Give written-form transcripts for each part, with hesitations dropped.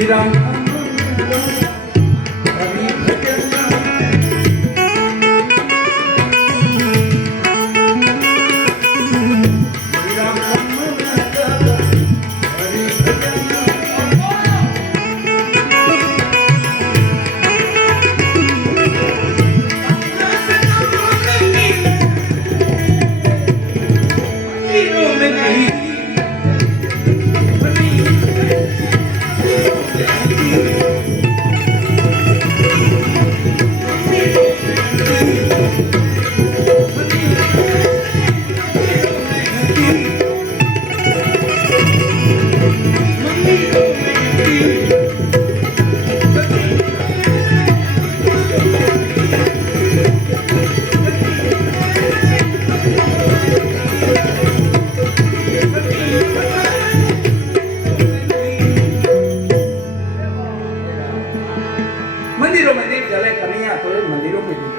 વિરામ मंदिरों में दीप जले कन्हैया तो मंदिरों में दीप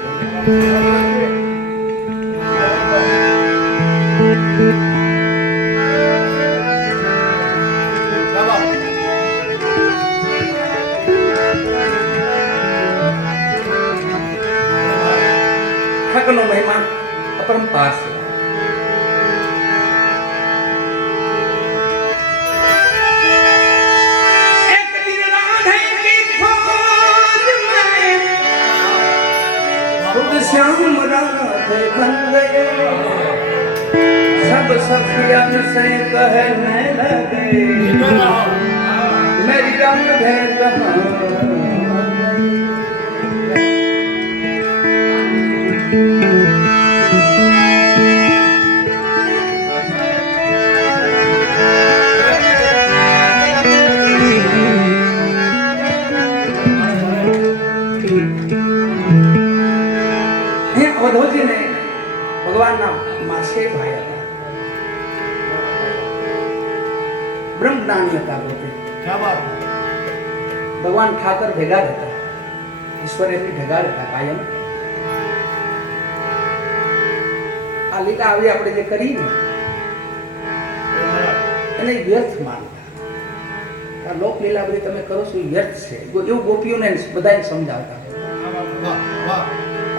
ઠાકરનો મહિમા અપરંપાર છે. श्याम राधे बन गए सब सखियन से कहने लगे मेरी रंग है कहाँ. અવધૂતજી ને ભગવાનના માસે ભાઈ હતા, બ્રહ્મ જ્ઞાની હતા. ભગવાન ઠાકર ભેગા હતા, ઈશ્વર એમની ભેગા હતા કાયમ. આ લીલા આવી આપણે જે કરી ને એને વ્યર્થ માનતા. આ લોક લીલા બધી તમે કરો છો એ વ્યર્થ છે એવું ગોપીઓને બધાને સમજાવતા.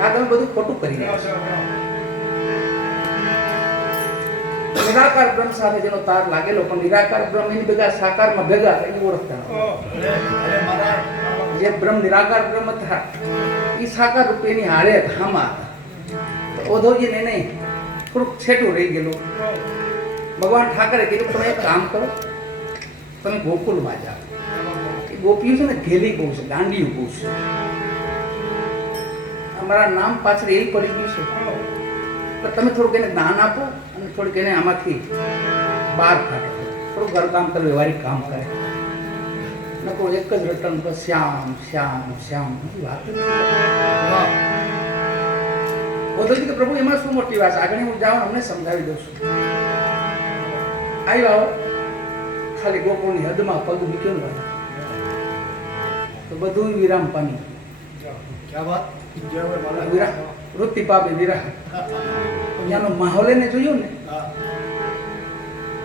આ તમે બધું ખોટું કરી રહ્યા છો. નિરાકાર બ્રહ્મ સાથે જેનો તાર લાગેલો પણ નિરાકાર બ્રહ્મ એની ભેગા સાકારમાં ભેગા એની ઓળખતા. જે બ્રહ્મ નિરાકાર બ્રહ્મ હતા એ સાકાર રૂપે એની હારે ધામા હતા. ઓધોજીને નહીં થોડુંક છેટું રહી ગયેલું. ભગવાન ઠાકરે કીધું તમે એક કામ કરો, તમે ગોકુલમાં જાઓ. એ ગોપીઓ છે ને ઘેલી બહુ છે, ગાંડીઓ બહુ છે. અમારા નામ પાછળ એ પડી ગયું છે. તમે થોડુંક એને દાન આપો અને થોડીક એને આમાંથી બહાર કાઢો. થોડું ઘરકામ કરે, વ્યવહારિક કામ કરે. નકો એક જ રટન પર શ્યામ શ્યામ શ્યામ વાત. બોધોજી કે પ્રભુ એમાં શું મોટી વાત? આગળ હું જાઉં અમને સમજાવી દઉં છું. આવ્યો ખાલી ગોકુળની હદમાં પગ મૂક્યો ને તો બધું વિરામ પામી. વૃત્તિ પાપે વિરાહ. ત્યાંનો માહોલ એને જોયો ને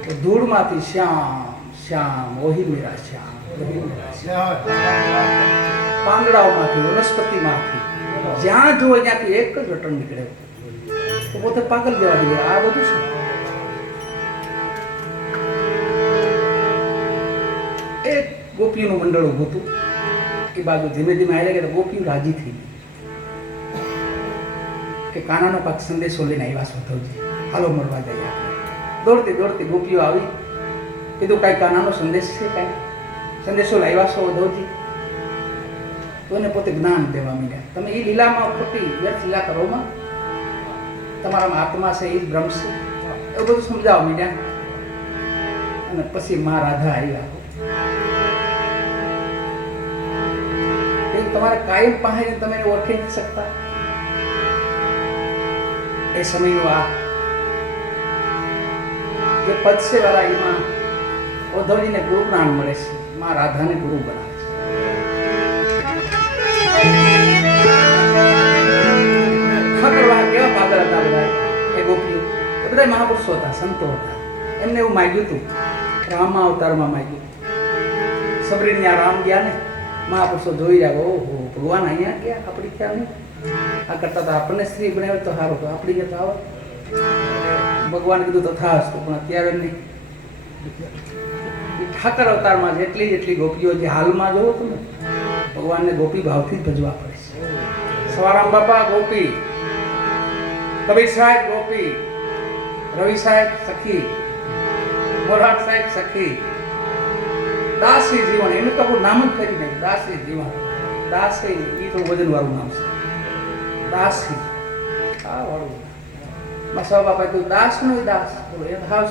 તો ધૂળમાંથી શ્યામ શ્યામ ઓહી મેરા શ્યામ, પાંદડાઓમાંથી વનસ્પતિમાંથી જ્યાં જોવે ત્યાંથી એક જ રટણ નીકળે. તો પોતે પાગલ જવા દઈએ. આ બધું છે. એક ગોપીઓનું મંડળ ઉભું હતું એ બાજુ. ધીમે ધીમે આવી કે ગોપીઓ રાજી થઈ કે કાનાનો પાક સંદેશો લઈને આવ્યા સોધવજી, હાલો મળવા જઈએ. દોડતી દોડતી ગોપીઓ આવી. કીધું કાંઈ કાનાનો સંદેશ છે? કાંઈ સંદેશો લાવ્યા છો ઉદ્ધવજી? તો એને પોતે જ્ઞાન દેવા માંડ્યા. તમે એ લીલામાં ખોટી વ્યર્થ લીલા કરોમાં તમારામાં આત્મા છે, એ જ બ્રહ્મ છે, એવું બધું સમજાવવા માંડ્યા. અને પછી મા રાધા આવ્યા. તમારે કાયમ પાસે તમે એને ઓળખી નથી શકતા. એ સમયનું આ જે પદ છે વાળા એમાં ઉદ્ધવજીને ગુરુ જ્ઞાન મળે છે, મા રાધાને ગુરુ બનાવે છે. ઠાકરવાળા કેવા પાગલ હતા બધા એ ગોપીઓ. એ બધા મહાપુરુષો હતા, સંતો હતા. એમને એવું માગ્યું હતું, રામા અવતારમાં માગ્યું, सबरी ने राम गया ने महापुरुषो જોઈ રહ્યા ઓહો ભગવાન અહીંયા ગયા આપણી ક્યાં નહીં આ કરતા તો આપણને સ્ત્રી બનાવે તો સારું તો આપણી કે તો આવે ભગવાન કીધું તો થાસ તો પણ અત્યારે નહીં ઠાકર અવતારમાં જેટલી જેટલી ગોપીઓ જે હાલમાં જોવો તમે ભગવાનને ગોપી ભાવથી જ ભજવા પડે છે સવારામ બાપા ગોપી કબીર સાહેબ ગોપી રવિ સાહેબ સખી મોરાટ સાહેબ સખી દાસી જીવન એનું તો આપણું નામ જ કરી નહીં દાસી જીવન દાસી એ તો વજન વાળું નામ છે દાસી આ વાળું મસા બાપા તું દાસ નો દાસ તો એ હાવ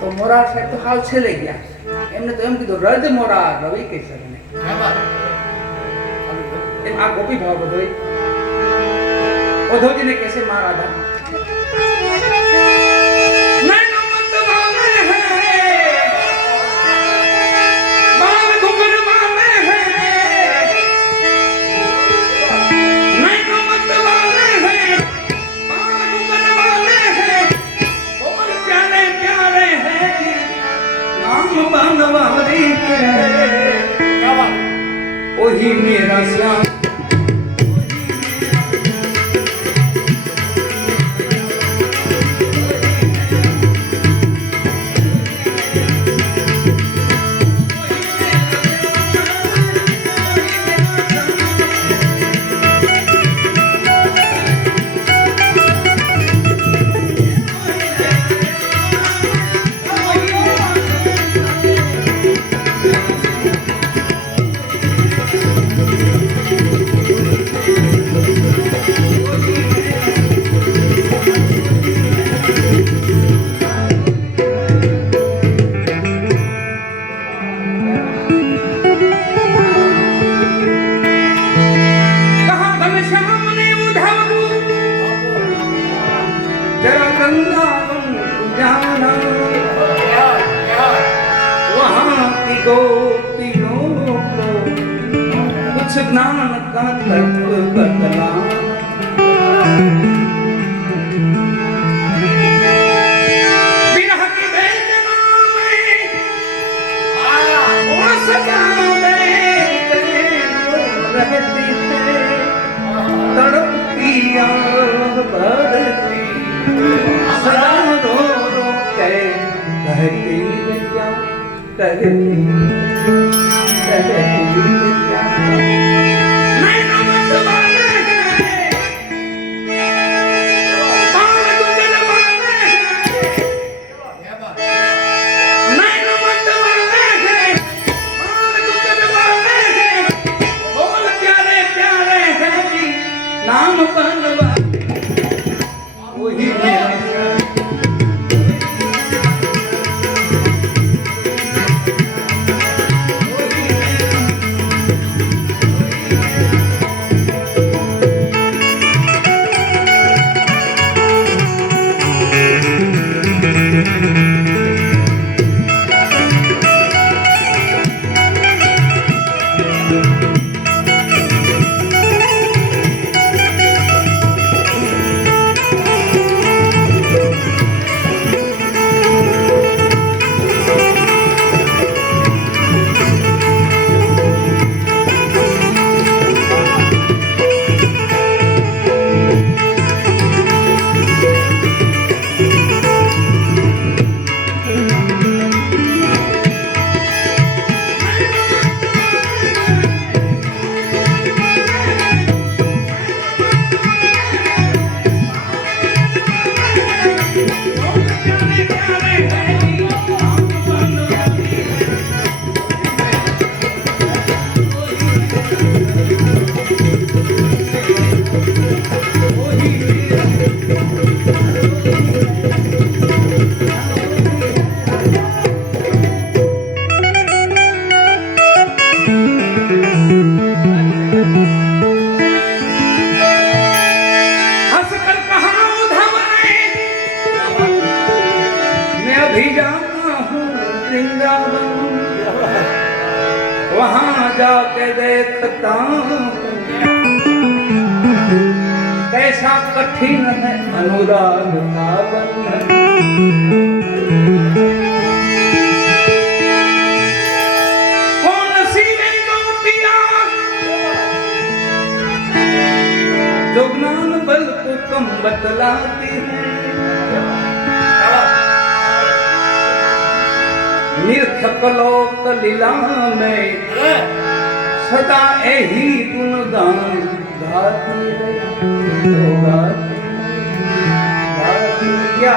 તો મોરાર સાહેબ તો હાવ છેલ્લે ગયા એમને તો એમ કીધું રજ મોરાર રવિ કેસર ને એમ આ ગોપી ભાવ બધો ઉદ્ધવજીને કહેશે મારા રાધા ओही मेरा श्याम ज्ञान का तत्व बतला विरह की वेदना में वो सदा रहती है तड़पती आग बढ़ती सदा रो रो के कहती है क्या कहती वहां जाके देखता हूं कैसा कठिन है अनुराग का बंधन। हम बतलाते हैं। निरर्थक लोक लीला में सदा यही गुणगान गाती है। क्या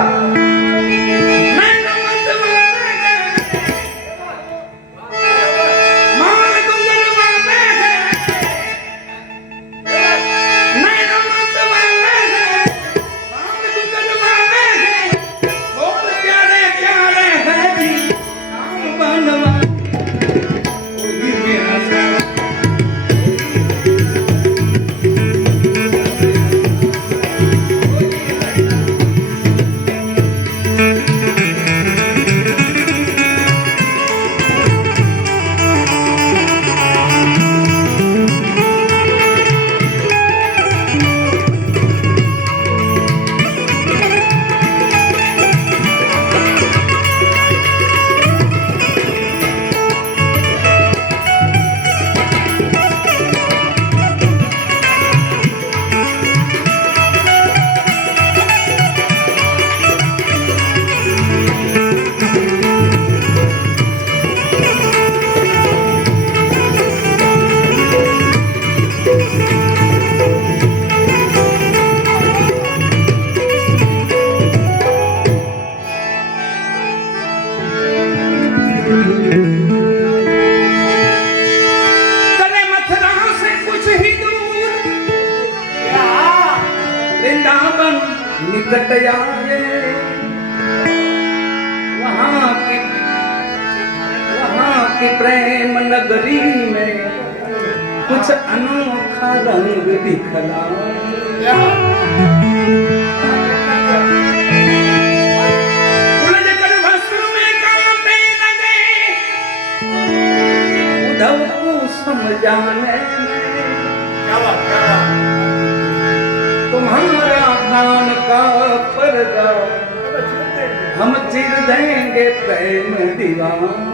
निकट आए वहाँ की प्रेम नगरी में कुछ अनोखा रंग दिखला। उलझ कर वस्त्र में कांटे लगे उद्धव को समझाने में। तुम्हारा ज्ञान का पर्दा हम चिर देंगे प्रेम दीवान।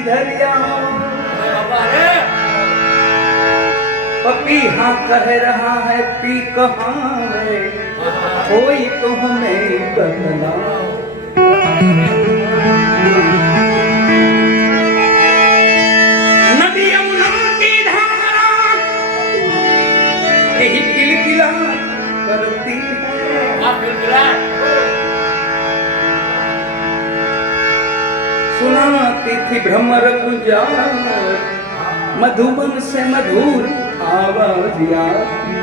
इधर पपीहा कह रहा है पी कहाँ है कोई तो हमें बतला। नदी यमुना की धारा यही किलकिला करती है। सुनाती थी भ्रमर गुजार मधुबन से मधुर आवाज आती।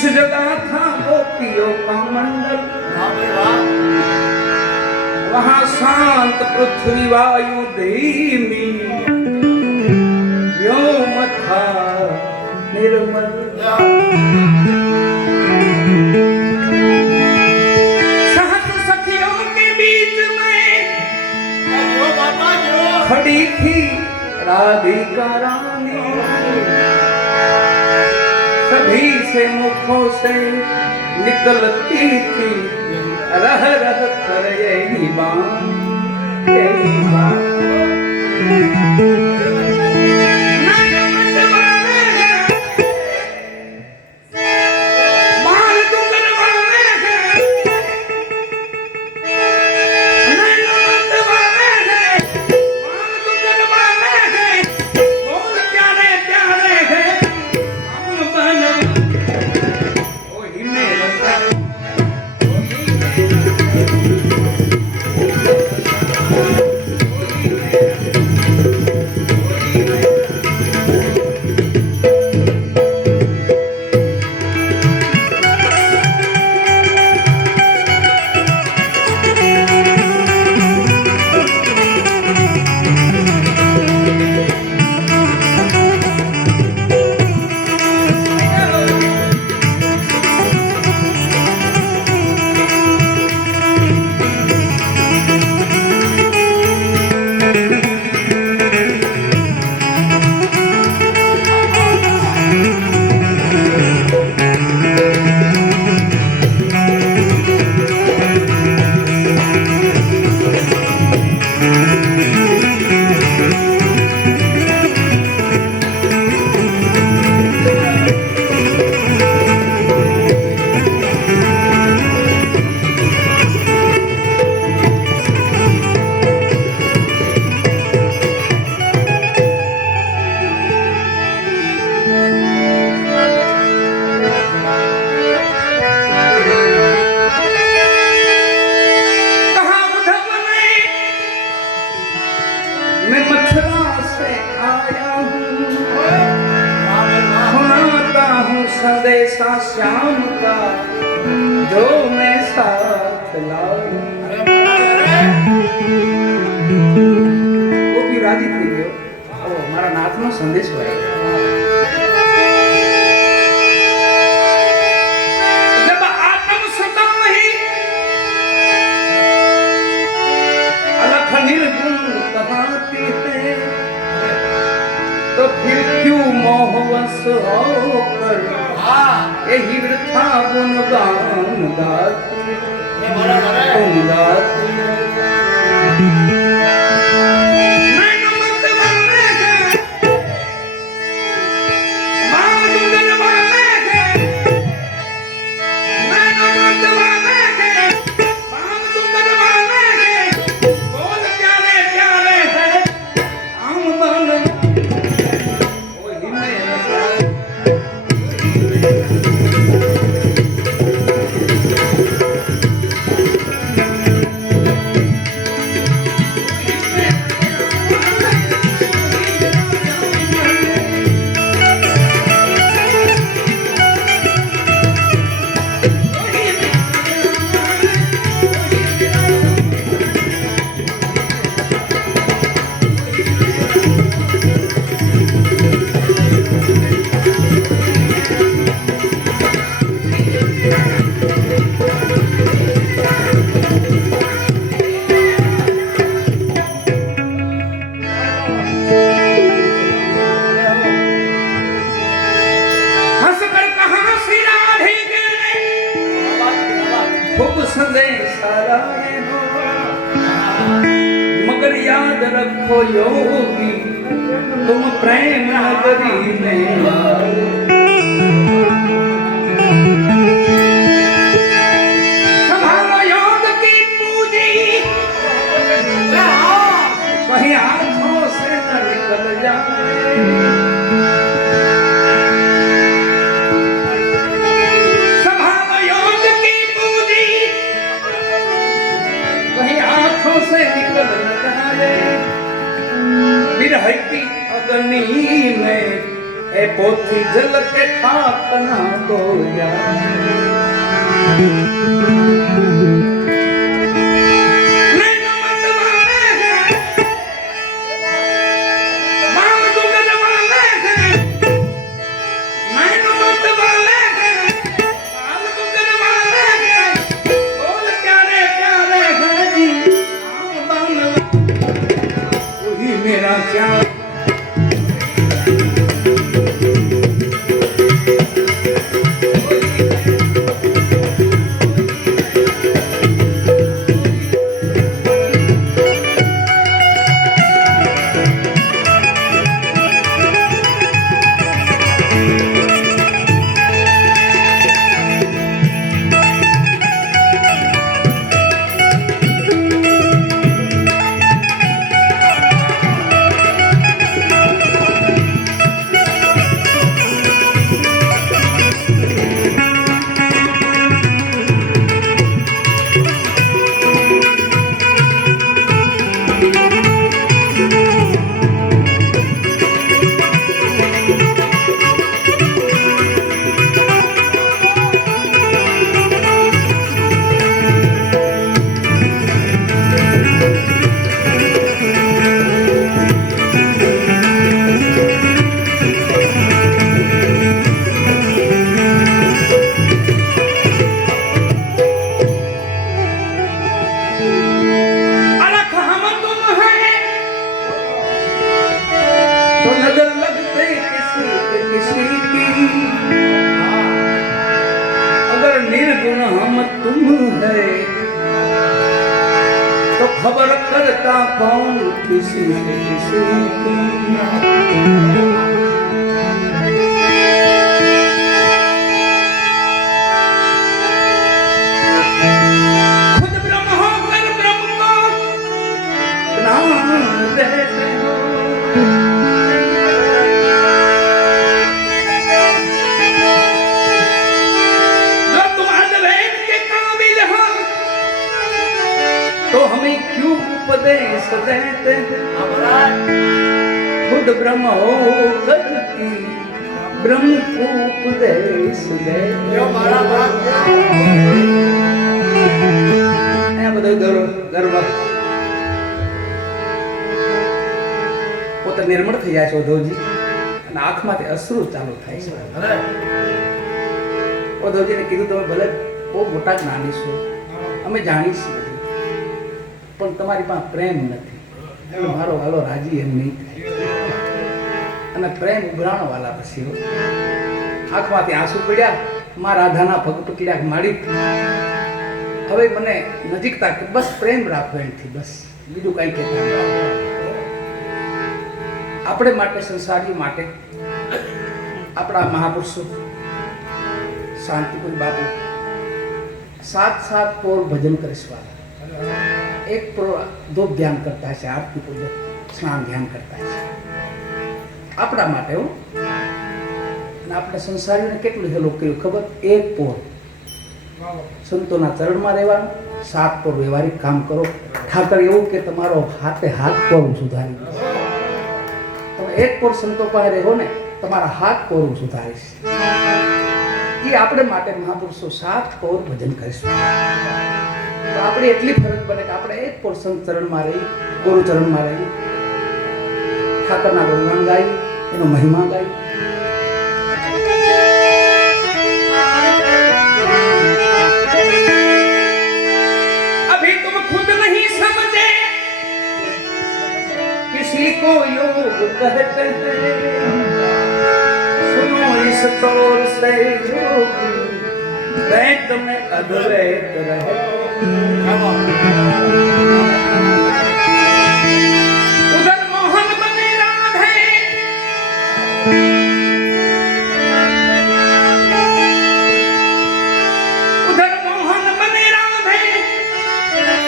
जिस जगह था गोपियों का मंडल, वहां शांत पृथ्वी वायु धीमी, व्योम था निर्मल। सात सखियों के बीच में खड़ी थी राधिका रानी, सभी से मुखों से निकलती थी रह रह कर यही बात, यही बात। संदेशा श्याम का जो मैं साथ लाऊं। वो भी राजी थी गयो, मारा नाथ नो संदेश है। जब आत्म सदा ही अलख निर्गुण कहती है, तो फिर क्यों मोहवश होकर यही वृथा गुणगान गाती, गुण गाती। मगर याद रखो योगी, तुम प्रेम नगरी में संभालो योग की पूंजी, कहीं हाथों से न निकल जाए। संभालो योग की पूंजी, कहीं हाथों से निकल न जाए। विरह की अग्नि में ए पोथी जल के खाकना बोया मेरा श्याम तो नजर लगते किसी की अगर निर्गुण हम तुम है तो खबर करता कौन किसी की खुद ब्रह्म होकर ब्रह्म को नाम देते हो तो हमें क्यों उपदेश देते खुद ब्रह्म हो करती ब्रह्म को उपदेश दे गर्व પોતે નિર્મળ થઈ જાય છે ઉદ્ધવજી અને આંખમાંથી અશ્રુ ચાલુ થાય છે ઉદ્ધવજીને કીધું તમે ભલે બહુ મોટા જ્ઞાની છો અમે જાણી છીએ પણ તમારી પાસે પ્રેમ નથી એટલે મારો વાલો રાજી એમ નહીં થાય અને પ્રેમ ઉભરાણો વાલા પછી આંખમાંથી આંસુ પડ્યા માં રાધાના પગ પકડ્યા માડી હવે મને નજીકતા કે બસ પ્રેમ રાખો એનથી બસ બીજું કંઈ કહેતા આપણે માટે સંસારી માટે આપણા મહાપુરુષો શાંતિપુર બાપુ 7 પોર ભજન કરીશવા एक धूप ध्यान करता है आरती पूजा स्नान ध्यान करता है अपना माटे हो अपने संसारी ने केटलू हेलो कर्યું खबर एक पोर संतोना चरण में રહેવાનું 7 પોર વ્યવહારિક કામ કરો ઠાકર એવું કે તમારો હાથે હાથ પોરું સુધારી તમે એક પોર સંતો પાસે રહો ને તમારા હાથ પોરું સુધારીશ એ આપણે માટે મહાપુરુષો 7 પોર ભજન કરીશું तो આપણે એટલી ફરજ બને કે આપણે એક પોર્શન ચરણમાં રહી ગુરુ ચરણમાં રહી ઠાકરના ગુણગાન ગાઈ એનો મહિમા ગાઈ अभी तुम खुद नहीं समझे किसी को योग कहते हैं सुनो इस तौर से योग द्वैत में अद्वैत रहे उधर मोहन बने राधे उधर मोहन बने राधे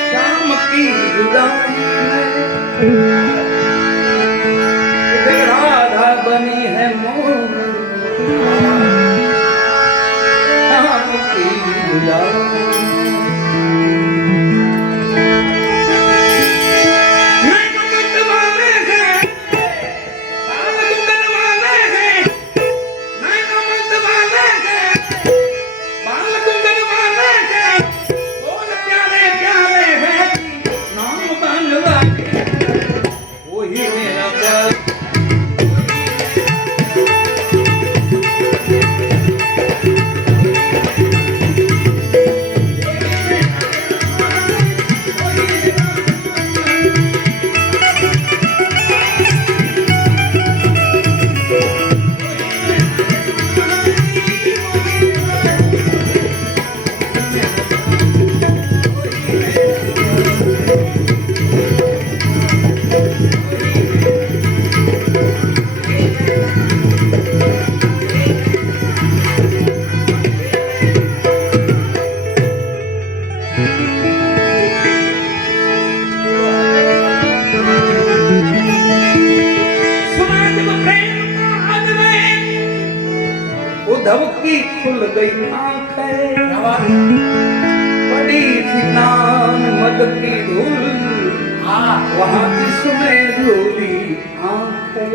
श्याम की जुदाई में इधर राधा बनी है मोहन श्याम की जुदाई उद्धव की खुल गई आंखें, बड़ी थी नान मद की धूल, वहां इसमें धूली आंखें।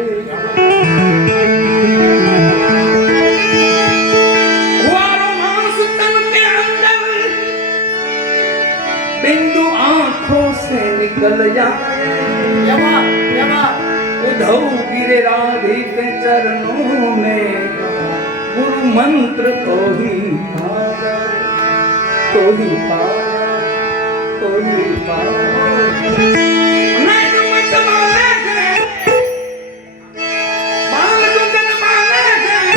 हुआ रोमांस तन के अंदर, बिंदु आंखों से निकल जाए। उद्धव गिरे राधे के चरणों में, गुरु मंत्र को ही पाया, को ही पाया, को ही पाया। नैन मत माने गए, बाल गुंजन माने गए,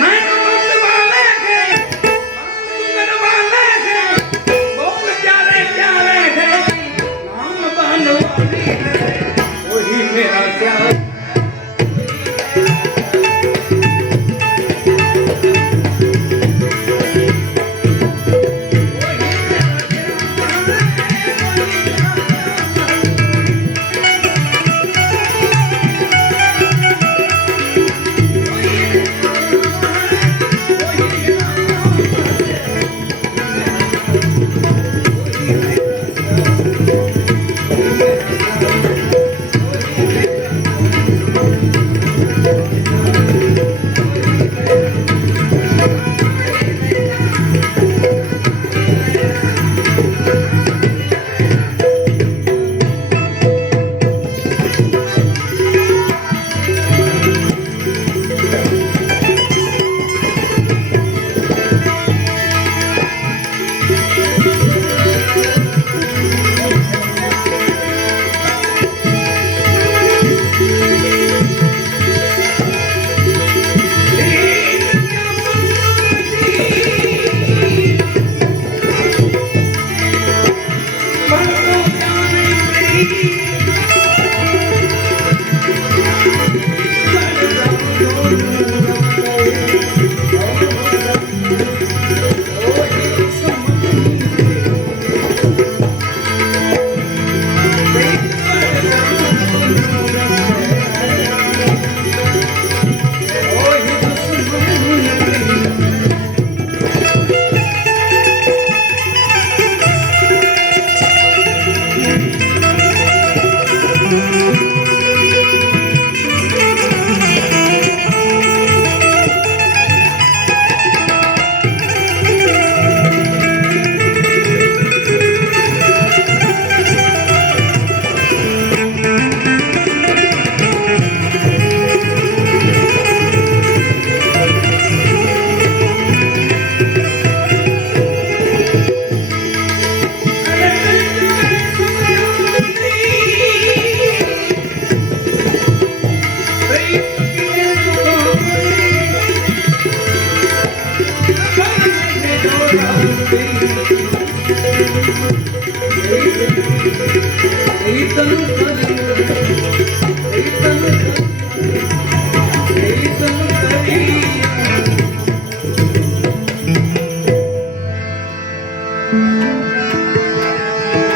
नैन मत माने गए, बाल गुंजन माने गए, बोल प्यारे प्यारे है, नाम बनवाली है, वही मेरा प्यार।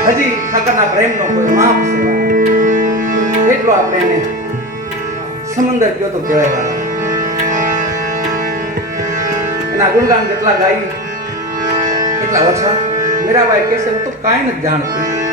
હજી ઠાકરના પ્રેમનો કોઈ માપ છે એટલો આપણે એને સમંદર કયો તો કહેવાય વાળા એના ગુણગાન જેટલા ગાઈ એટલા ઓછા મીરાબાઈ કહેશે હું તો કાંઈ નથી જાણતી